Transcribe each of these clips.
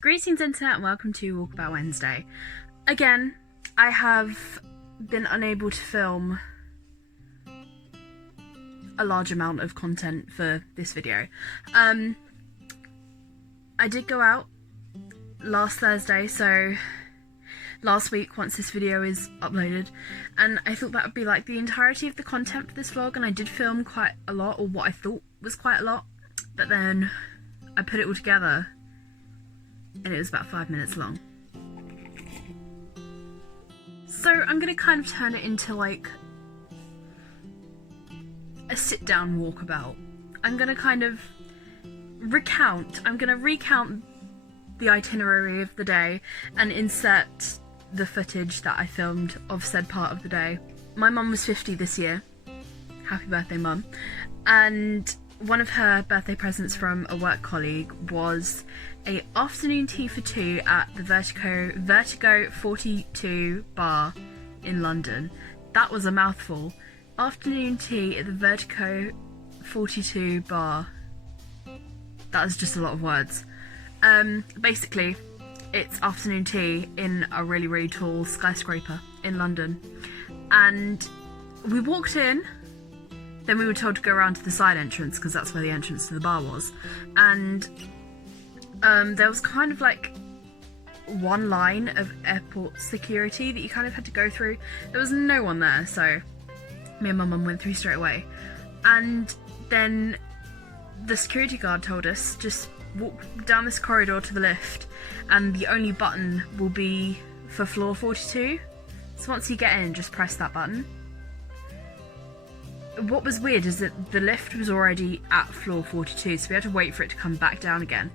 Greetings internet and welcome to Walkabout Wednesday. Again, I have been unable to film a large amount of content for this video. I did go out last Thursday, so last week once this video is uploaded, and I thought that would be like the entirety of the content for this vlog, and I did film quite a lot, or what I thought was quite a lot, but then I put it all together and it was about 5 minutes long. So I'm going to kind of turn it into like a sit down walkabout. I'm going to kind of recount the itinerary of the day and insert the footage that I filmed of said part of the day. My mum was 50 this year. Happy birthday, Mum. And one of her birthday presents from a work colleague was a afternoon tea for two at the Vertigo 42 bar in London. That was a mouthful. Afternoon tea at the Vertigo 42 bar. That was just a lot of words. Basically, it's afternoon tea in a really, really tall skyscraper in London. And we walked in. Then we were told to go around to the side entrance because that's where the entrance to the bar was. And there was kind of like one line of airport security that you kind of had to go through. There was no one there, so me and my mum went through straight away. And then the security guard told us, just walk down this corridor to the lift and the only button will be for floor 42. So once you get in, just press that button. What was weird is that the lift was already at floor 42, so we had to wait for it to come back down again.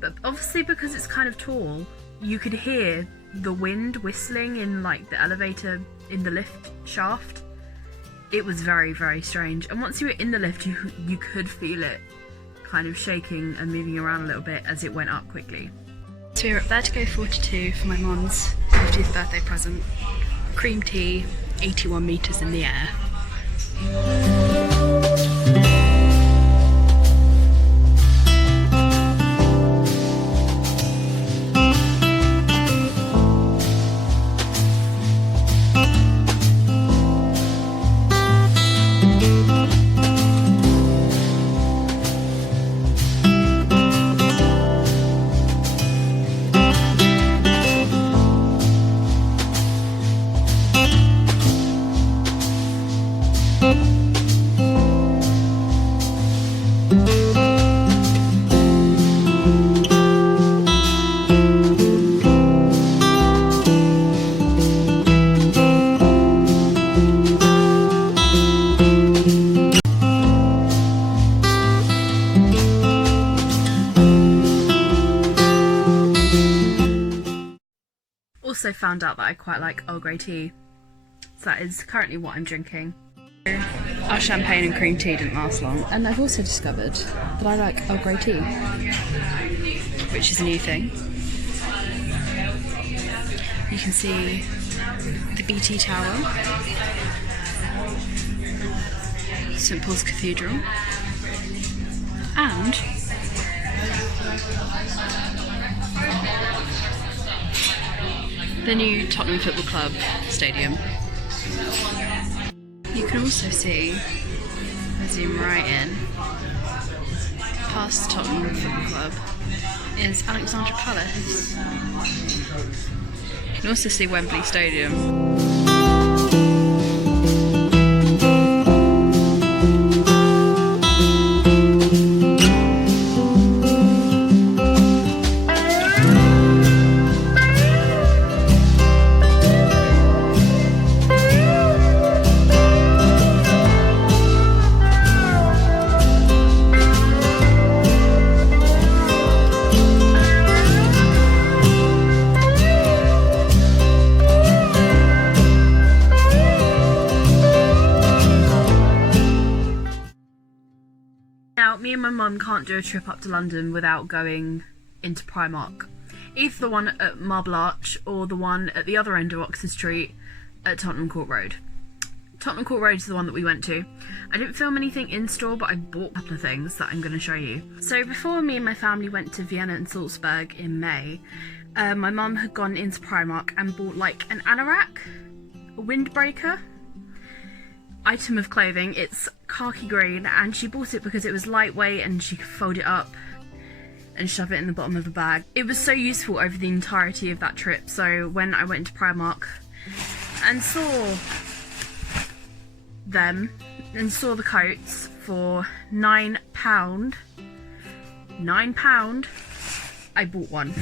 But obviously because it's kind of tall, you could hear the wind whistling in like the elevator in the lift shaft. It was very, very strange. And once you were in the lift, you could feel it kind of shaking and moving around a little bit as it went up quickly. So we were at Vertigo 42 for my mum's 50th birthday present. Cream tea, 81 metres in the air. Also found out that I quite like Earl Grey tea, so that is currently what I'm drinking. Our champagne and cream tea didn't last long, and I've also discovered that I like Earl Grey tea, which is a new thing. You can see the BT Tower, St Paul's Cathedral, and the new Tottenham Football Club stadium. You can also see, I zoom right in, past Tottenham Football Club is Alexandra Palace. You can also see Wembley Stadium. Now, me and my mum can't do a trip up to London without going into Primark. Either the one at Marble Arch or the one at the other end of Oxford Street at Tottenham Court Road. Tottenham Court Road is the one that we went to. I didn't film anything in store, but I bought a couple of things that I'm going to show you. So before me and my family went to Vienna and Salzburg in May, my mum had gone into Primark and bought like an anorak, a windbreaker item of clothing. It's khaki green, and she bought it because it was lightweight and she could fold it up and shove it in the bottom of the bag. It was so useful over the entirety of that trip. So when I went to Primark and saw them and saw the coats for £9, I bought one.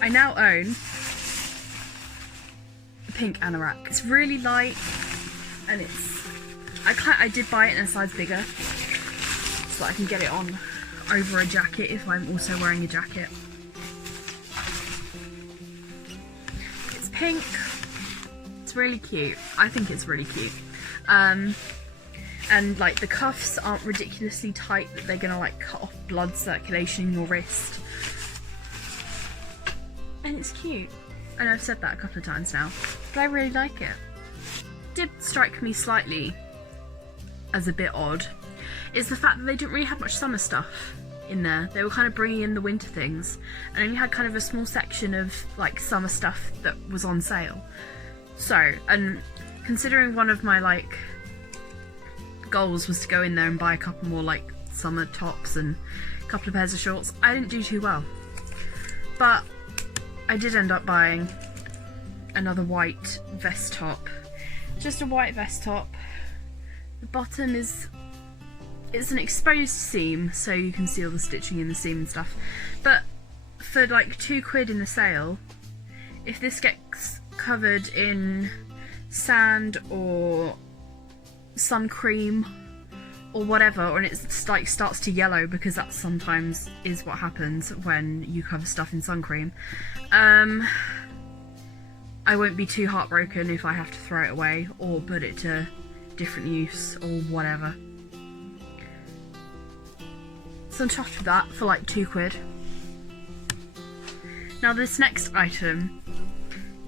I now own a pink anorak. It's really light, and I did buy it in a size bigger so that I can get it on over a jacket if I'm also wearing a jacket. It's pink. It's really cute. I think it's really cute. And like the cuffs aren't ridiculously tight that they're gonna like cut off blood circulation in your wrist. And it's cute. I know I've said that a couple of times now, but I really like it. Did strike me slightly as a bit odd is the fact that they didn't really have much summer stuff in there. They were kind of bringing in the winter things and only had kind of a small section of like summer stuff that was on sale. So, and considering one of my like goals was to go in there and buy a couple more like summer tops and a couple of pairs of shorts, I didn't do too well. But I did end up buying another white vest top. Just a white vest top. The bottom it's an exposed seam, so you can see all the stitching in the seam and stuff. But for like £2 in the sale, if this gets covered in sand or sun cream or whatever, and it's like starts to yellow, because that sometimes is what happens when you cover stuff in sun cream, I won't be too heartbroken if I have to throw it away or put it to different use or whatever. So I'm chuffed with that for like £2. Now this next item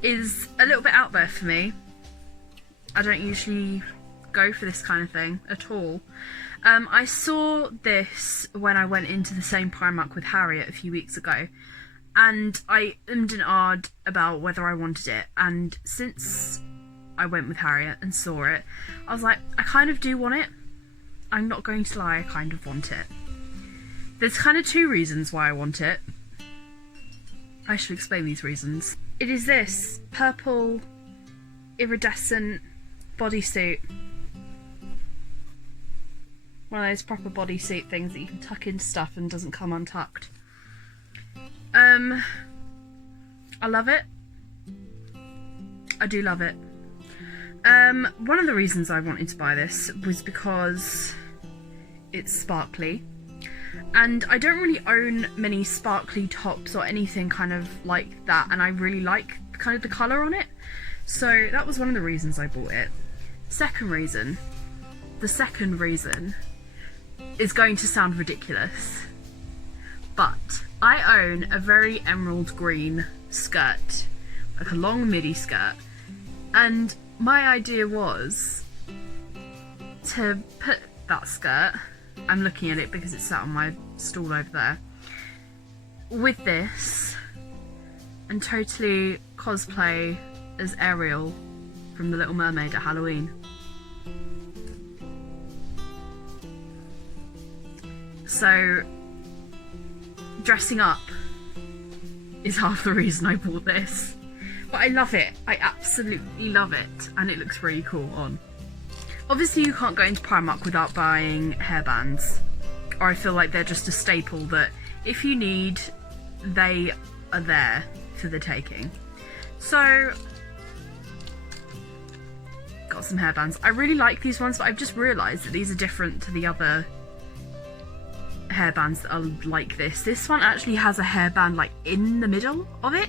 is a little bit out there for me. I don't usually go for this kind of thing at all. I saw this when I went into the same Primark with Harriet a few weeks ago, and I ummed and ahed about whether I wanted it, and since I went with Harriet and saw it, I was like, I kind of do want it. I'm not going to lie, I kind of want it. There's kind of two reasons why I want it. I should explain these reasons. It is this purple iridescent bodysuit. One of those proper bodysuit things that you can tuck into stuff and doesn't come untucked. I love it. I do love it. One of the reasons I wanted to buy this was because it's sparkly. And I don't really own many sparkly tops or anything kind of like that, and I really like kind of the colour on it. So that was one of the reasons I bought it. The second reason is going to sound ridiculous, but I own a very emerald green skirt, like a long midi skirt, and my idea was to put that skirt, I'm looking at it because it's sat on my stool over there, with this and totally cosplay as Ariel from The Little Mermaid at Halloween. So dressing up is half the reason I bought this. But I love it. I absolutely love it, and it looks really cool on. Obviously you can't go into Primark without buying hairbands, or I feel like they're just a staple that if you need, they are there for the taking. So got some hairbands. I really like these ones, but I've just realised that these are different to the other hairbands that are like this. This one actually has a hairband like in the middle of it.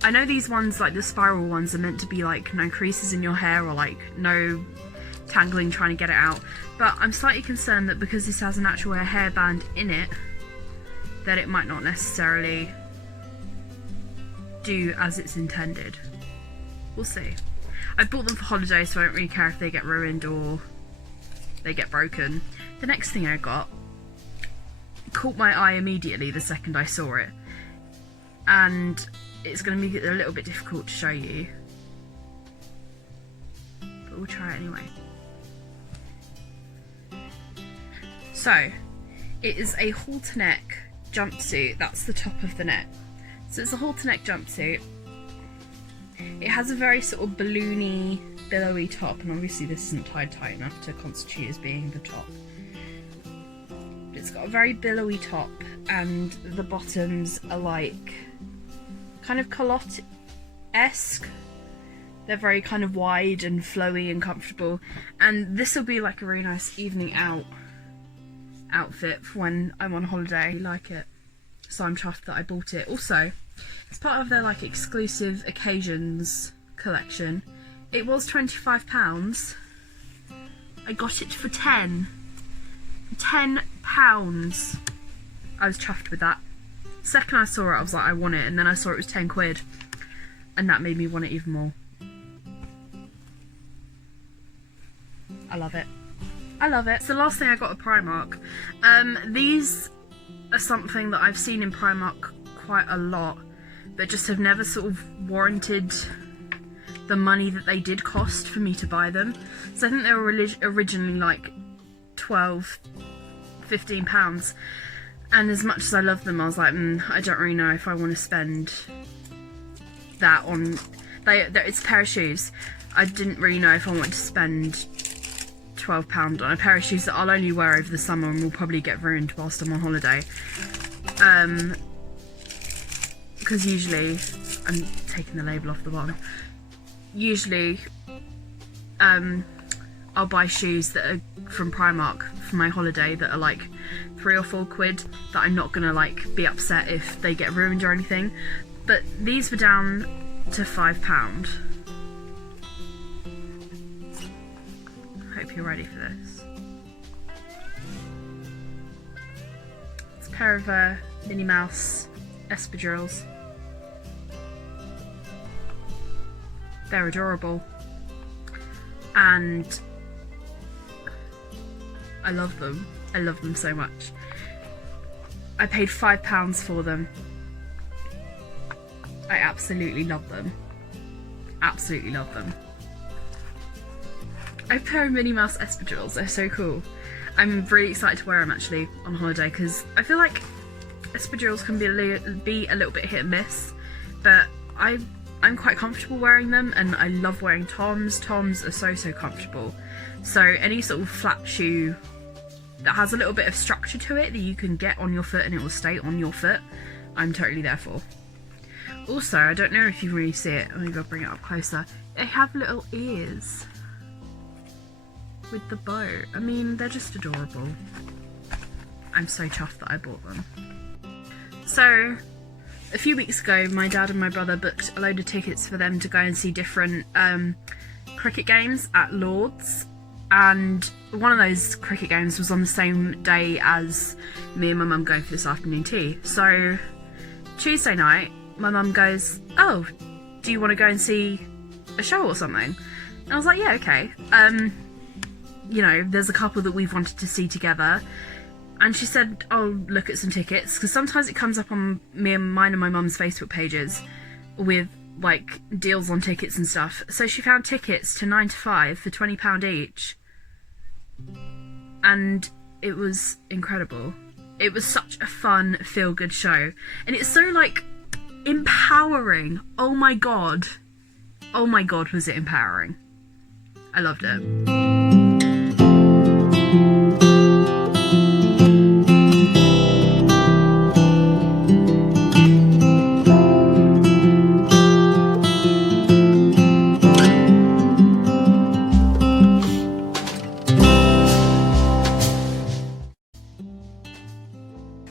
I know these ones, like the spiral ones, are meant to be like no creases in your hair or like no tangling trying to get it out, but I'm slightly concerned that because this has an actual hairband in it, that it might not necessarily do as it's intended. We'll see. I bought them for holiday, so I don't really care if they get ruined or they get broken. The next thing I got caught my eye immediately the second I saw it, and it's going to be a little bit difficult to show you, but we'll try it anyway. So, it is a halter neck jumpsuit. That's the top of the neck. So it's a halter neck jumpsuit. It has a very sort of balloony, billowy top, and obviously this isn't tied tight enough to constitute as being the top. But it's got a very billowy top, and the bottoms are like kind of culotte-esque. They're very kind of wide and flowy and comfortable, and this will be like a really nice evening out outfit for when I'm on holiday. I like it, so I'm chuffed that I bought it. Also, it's part of their like exclusive occasions collection. It was £25. I got it for £10. I was chuffed with that. Second I saw it, I was like, I want it, and then I saw it was 10 quid, and that made me want it even more. I love it. I love it. So the last thing I got at Primark. These are something that I've seen in Primark quite a lot, but just have never sort of warranted the money that they did cost for me to buy them. So I think they were originally like £12–15, and as much as I love them, I was like, I don't really know if I want to spend that on... It's a pair of shoes. I didn't really know if I wanted to spend £12 on a pair of shoes that I'll only wear over the summer and will probably get ruined whilst I'm on holiday. Because usually, I'm taking the label off the bottom, usually I'll buy shoes that are from Primark for my holiday that are like 3 or 4 quid, that I'm not gonna like be upset if they get ruined or anything. But these were down to £5. Hope you're ready for this. It's a pair of Minnie Mouse espadrilles. They're adorable, and I love them. I love them so much. I paid £5 for them. I absolutely love them. Absolutely love them. I have a pair of Minnie Mouse espadrilles. They're so cool. I'm really excited to wear them actually on holiday, because I feel like espadrilles can be a little bit hit and miss, but I'm quite comfortable wearing them, and I love wearing Toms. Toms are so comfortable. So any sort of flat shoe that has a little bit of structure to it that you can get on your foot and it will stay on your foot, I'm totally there for. Also, I don't know if you can really see it. Maybe I'll bring it up closer. They have little ears with the bow. I mean, they're just adorable. I'm so chuffed that I bought them. So, a few weeks ago, my dad and my brother booked a load of tickets for them to go and see different cricket games at Lord's, and one of those cricket games was on the same day as me and my mum going for this afternoon tea. So, Tuesday night, my mum goes, "Oh, do you want to go and see a show or something?" And I was like, "Yeah, okay." You know, there's a couple that we've wanted to see together. And she said, "I'll look at some tickets," because sometimes it comes up on mine and my mum's Facebook pages with like deals on tickets and stuff. So she found tickets to 9 to 5 for £20 each, and it was incredible. It was such a fun, feel-good show, and it's so like empowering. Oh my god, was it empowering? I loved it.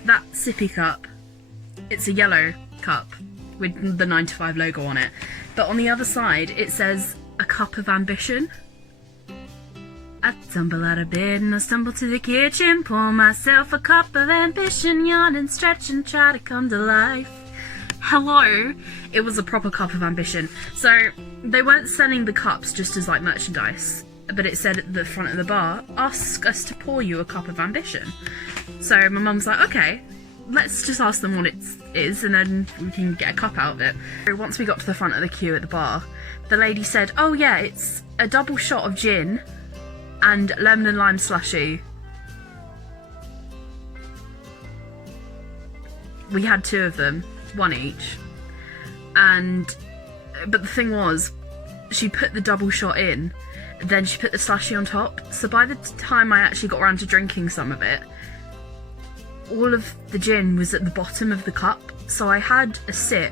That sippy cup, it's a yellow cup with the 9 to 5 logo on it, but on the other side it says "A cup of ambition." I tumble out of bed and I stumble to the kitchen, pour myself a cup of ambition, yawn and stretch and try to come to life. Hello, it was a proper cup of ambition. So they weren't selling the cups just as like merchandise, but it said at the front of the bar, ask us to pour you a cup of ambition. So my mum's like, okay, let's just ask them what it is and then we can get a cup out of it. So once we got to the front of the queue at the bar, the lady said, oh yeah, it's a double shot of gin and lemon and lime slushy. We had 2 of them, 1 each. But the thing was, she put the double shot in, then she put the slushy on top. So by the time I actually got around to drinking some of it, all of the gin was at the bottom of the cup. So I had a sip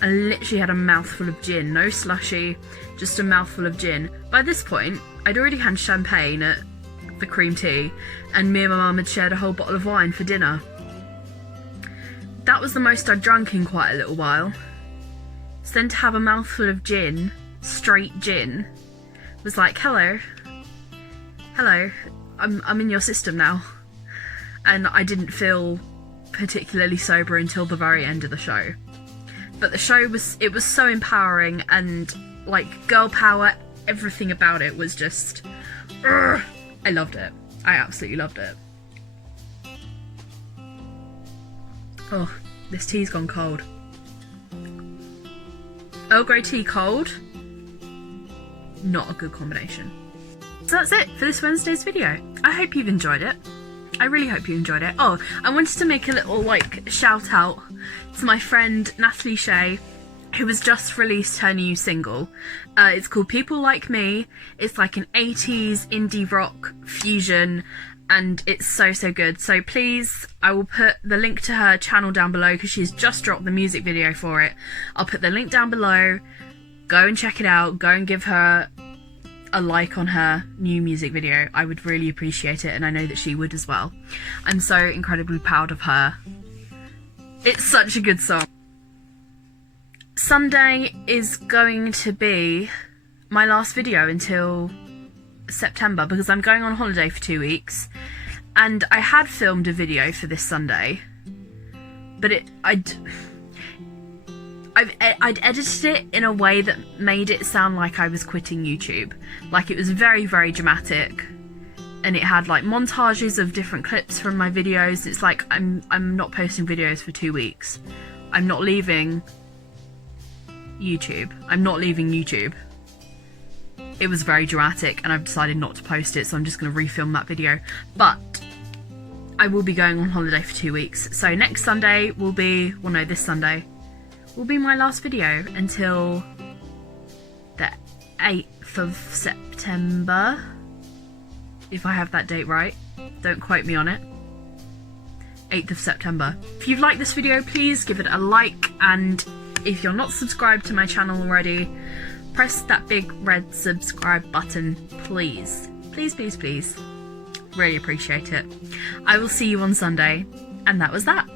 and literally had a mouthful of gin. No slushy, just a mouthful of gin. By this point, I'd already had champagne at the cream tea, and me and my mum had shared a whole bottle of wine for dinner. That was the most I'd drunk in quite a little while. So then to have a mouthful of gin, straight gin, was like, hello, I'm in your system now. And I didn't feel particularly sober until the very end of the show. But the show was so empowering, and like girl power, everything about it was just, I loved it. I absolutely loved it. Oh, this tea's gone cold. Earl Grey tea cold, not a good combination. So that's it for this Wednesday's video. I hope you've enjoyed it. I really hope you enjoyed it. Oh, I wanted to make a little like shout out to my friend Natalie Shea, who has just released her new single. It's called People Like Me. It's like an 80s indie rock fusion, and it's so good. So please, I will put the link to her channel down below because she's just dropped the music video for it. I'll put the link down below. Go and check it out. Go and give her a like on her new music video. I would really appreciate it, and I know that she would as well. I'm so incredibly proud of her. It's such a good song. Sunday is going to be my last video until September because I'm going on holiday for 2 weeks, and I had filmed a video for this Sunday, but I'd edited it in a way that made it sound like I was quitting YouTube. Like it was very dramatic, and it had like montages of different clips from my videos. It's like I'm not posting videos for 2 weeks. I'm not leaving YouTube. It was very dramatic, and I've decided not to post it, so I'm just going to refilm that video. But I will be going on holiday for 2 weeks, so next Sunday will be, well no, this Sunday will be my last video until the 8th of September, if I have that date right. Don't quote me on it. 8th of September. If you've liked this video, please give it a like, and if you're not subscribed to my channel already, press that big red subscribe button, please. Please. Really appreciate it. I will see you on Sunday, and that was that.